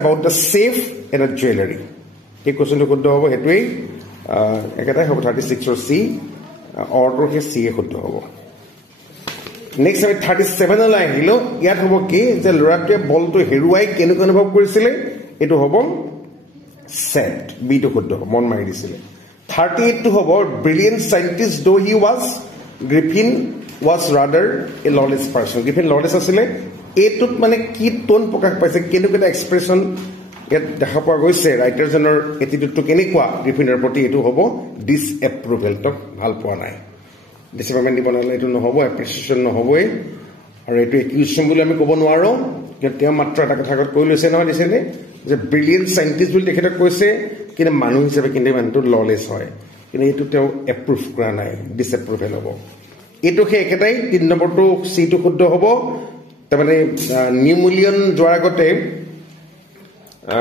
about the safe and a jewelry. এই কোশ্চেনটো শুদ্ধ হ'ব হেতুই একেটাই হ'ব 36 or C order K C শুদ্ধ হ'ব নেক্সট আমি 37 লৈ আহিলো ইয়াত হ'ব কি যে লৰাটোৱে বলটো হেৰুৱাই কেনেকৈ অনুভৱ কৰিছিল এটো হ'ব sad বি টো শুদ্ধ হ'ব মন মাৰি দিছিল 38 টো হ'ব brilliant scientist though he was Griffin was rather a lawless person Griffin lawless asile এটুত মানে কি টোন প্ৰকাশ পাইছে কেনেকুৱা এক্সপ্ৰেছন ইয়াত দেখা পোৱা গৈছে ৰাইটাৰ জনৰ এটিটিউডটো কেনেকুৱা গ্ৰিফিনৰ প্ৰতি এটো হ'ব ডিসএপ্ৰুভেল তো ভাল পোৱা নাই ডিসএপ্ৰুভেল দিব নালাগে এটো নহব এপ্ৰিচিয়েচন নহবই আৰু এটো একিউজন বুলি আমি ক'ব নোৱাৰো যে তেওঁ মাত্ৰ এটা কথা কৈ লৈছে নহয় দিছিলে যে ব্ৰিলিয়েন্ট সাইন্টিষ্ট বুলি তেখেতে কৈছে কিন্তু মানুহ হিচাপে কিন্তু মানুহটো ললেছ হয় কিন্তু এটো তেওঁ এপ্ৰুভ কৰা নাই ডিসএপ্ৰুভেল হ'ব এটো হে একেটাই 3 নম্বৰটো সি টো শুদ্ধ হ'ব তাৰমানে নিউমুলিয়ন যোৱাৰ আগতে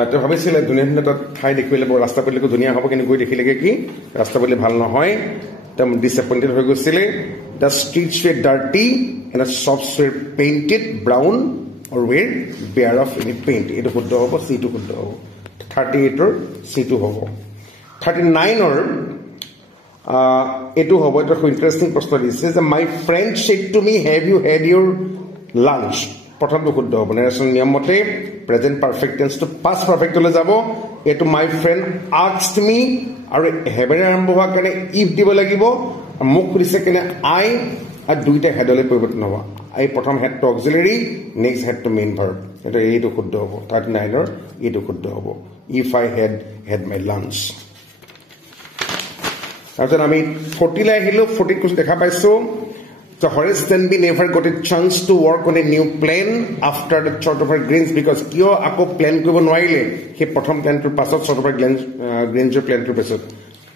তো ভাবিছিল দুনিয়াখনত ঠাই দেখিলে বৰ ৰাস্তা পদূলিকো ধুনীয়া হ'ব কিন্তু গৈ দেখিলেগে কি ৰাস্তা পদূলি ভাল নহয় তম ডিসএপইন্টেড হৈ গৈছিলে the streets were dirty and the shops were painted brown or were bare of any paint এটো শুদ্ধ হ'ব সি টো শুদ্ধ হ'ব 38 ৰ সি টো হ'ব 39 ৰ এটো হ'ব এটা ইন্টাৰেস্টিং প্ৰশ্ন দিছে যে my friend said to me have you had your lunch প্ৰথমটো শুদ্ধ হ'ব নেৰেশন নিয়ম মতে present perfect tense to past perfect লৈ যাব এটো মাই ফ্ৰেন্ড asked me আৰু হেবেৰে আৰম্ভ হোৱা কাৰণে if দিব লাগিব মোক কৰিছে কেনে I আৰু দুইটা হেডলে পৰিৱৰ্তন হ'ব এই প্ৰথম head to auxiliary next head to main verb এটা এইটো শুদ্ধ হ'ব 39 ৰ এইটো শুদ্ধ হ'ব if I had my lunch তাৰপিছত আমি 40 লৈ আহিলো 40 কোচ দেখা পাইছো So Horace Denby never got a chance to work on a new plan after the Short of Her Greens because কিয় আকৌ প্ল্যান কৰিব নোৱাৰিলে হে প্ৰথম প্ল্যানটোৰ পাছত Short of Her Greens প্ল্যানটোৰ পাছত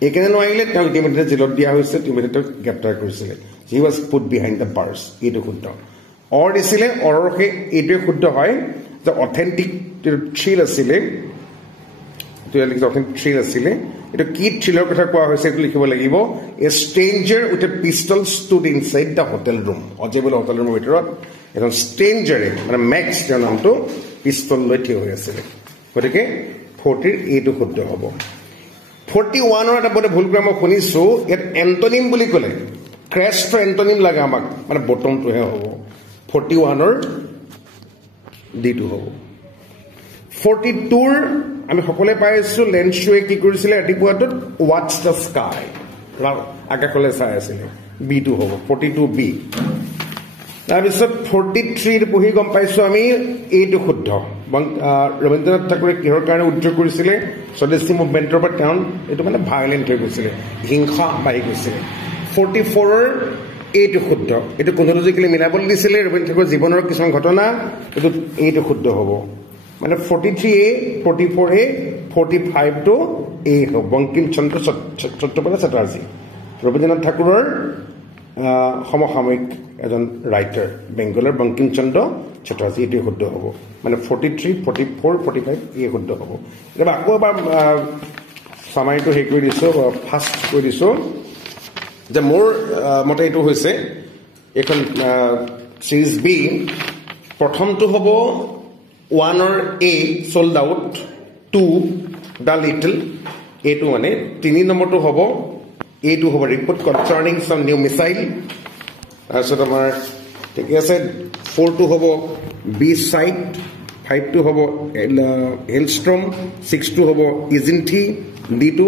একেনে নোৱাৰিলে তেওঁ ইতিমধ্যে জেলত দিয়া হৈছে ইতিমধ্যে গ্ৰেপ্তাৰ কৰিছিল he was put behind the bars এইটো শুদ্ধ অৰ দিছিলে অৰৰ হে এইটো শুদ্ধ হয় যে অথেন্টিক থ্ৰিল আছিলে থ্ৰিল আছিলে এটা কি থ্ৰিলৰ কথা কোৱা হৈছে এটো লিখিব লাগিব a stranger with a pistol stood inside the hotel room অজেবল হোটেল ৰুমৰ ভিতৰত এজন স্ট্ৰেঞ্জাৰে মানে ম্যাক্স তেওঁৰ নামটো পিস্তল লৈ থিয় হৈ আছিল গতিকে 40 ৰ এইটো শুদ্ধ হ'ব 41 ৰ এটা বড় ভুল গ্ৰাম শুনিছো এট এন্টোনিম বুলি ক'লে ক্ৰেশ টু এন্টোনিম লাগে আমাক মানে বটমটোহে হ'ব 41 ৰ ডিটো হ'ব 42 ৰ আমি সকলে পাইছো লেন্সুৱে কি কৰিছিল ৰাতিপুৱাটো ওয়াচ দ্য স্কাই আকাশলৈ চাই আছিল বি টু হ'ব 42 বি তাৰপিছত 43 ৰ পঢ়ি গম পাইছো আমি এইটো শুদ্ধ ৰবীন্দ্ৰনাথ ঠাকুৰে কিহৰ কাৰণে উদ্যোগ কৰিছিল স্বদেশী মুভমেন্টৰ পৰা তেওঁ এইটো মানে ভায়োলেন্ট হৈ গৈছিল হিংসা বাঢ়ি গৈছিল 44 ৰ এইটো শুদ্ধ এইটো কোনোলজিক্যালি মিলাবলৈ দিছিলে ৰবীন্দ্ৰনাথ ঠাকুৰৰ জীৱনৰ কিছুমান ঘটনা এইটো শুদ্ধ হ'ব মানে 43A 44A 45 to A হ'ব বঙ্কিম চন্দ্ৰ চট্টোপাধ্যায় চ্যাটাৰ্জী ৰবীন্দ্ৰনাথ ঠাকুৰৰ সমসাময়িক এজন ৰাইটাৰ বেংগলৰ বঙ্কিম চন্দ্ৰ চ্যাটাৰ্জী এটো শুদ্ধ হ'ব মানে 43 44 45 এ শুদ্ধ হ'ব এবা আকৌ এবাৰ সামাইটো হে কৰি দিছো ফাস্ট কৰি দিছো যে মোৰ মতে এটো হৈছে এখন সিৰিজ বি প্ৰথমটো হ'ব 1 or A sold out 2 the little A2 মানে 3 নম্বৰটো হ'ব A2 হ'ব report concerning some new missile তাৰপিছত আমাৰ ঠিক আছে 4 টো হ'ব B site 5 টো হ'ব Hailstorm 6 টো হ'ব isn't he D2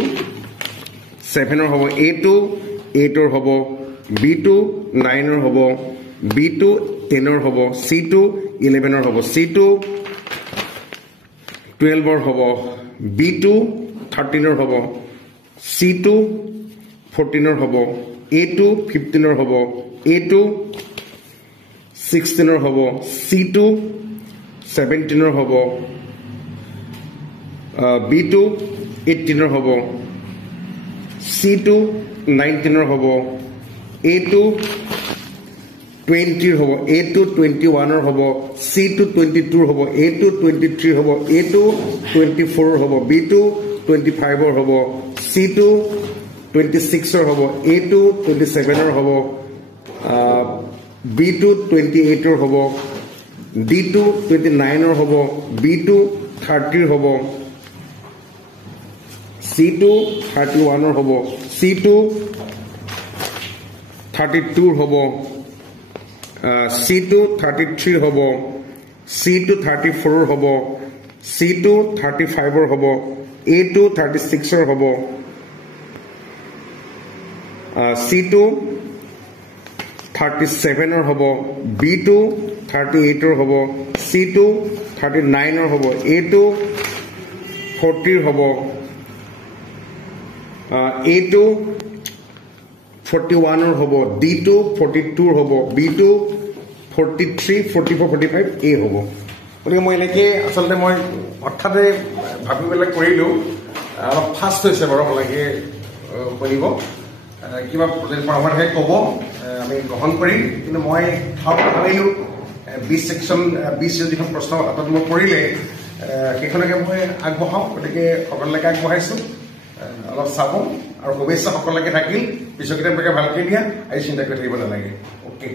7 ৰ হ'ব A2 8 ৰ হ'ব B2 9 ৰ হ'ব B2 10 ৰ হ'ব C2 11 ৰ হ'ব C2 12 ৰ হ'ব B2 13 ৰ হ'ব C2 14 ৰ হ'ব A2 15 ৰ হ'ব A2 16 ৰ হ'ব C2 17 ৰ হ'ব B2 18 ৰ হ'ব C2 19 ৰ হ'ব A2 20 ৰ হ'ব A2 21 ৰ হ'ব C2 22 ৰ হ'ব A2 23 হ'ব A2 24 ৰ হ'ব B2 25 ৰ হ'ব C2 26 ৰ হ'ব A2 27 ৰ হ'ব B2 28 ৰ হ'ব D2 29 ৰ হ'ব B2 30 হ'ব C2 31 হ'ব C2 32 হ'ব C2 33 হ'ব C2 34 হ'ব C2 35 হ'ব A2 36 হ'ব C2 37 হ'ব B2 38 হ'ব C2 39 হ'ব A2 40 হ'ব A2 41 হ'ব D2 42 হ'ব B2 43 44 45 A হ'ব গতিকে মই এনেকৈ আচলতে মই হঠাতে ভাবি পেলাই কৰিলোঁ অলপ ফাষ্ট হৈছে বাৰু আপোনালোকে কৰিব কিবা পৰামৰ্শ থাকে ক'ব আমি গ্ৰহণ কৰিম কিন্তু মই ভাবিলোঁ 20 ছেকশ্যন 20 যিখন প্ৰশ্ন হাতত মই পৰিলে সেইখনকে মই আগবঢ়াওঁ গতিকে সকলোকে আগবঢ়াইছোঁ অলপ চাব আৰু শুভেচ্ছা সকলোকে থাকিল পিছকেইটা ভালকৈ দিয়া আজি চিন্তা কৰি থাকিব নালাগে অ'কে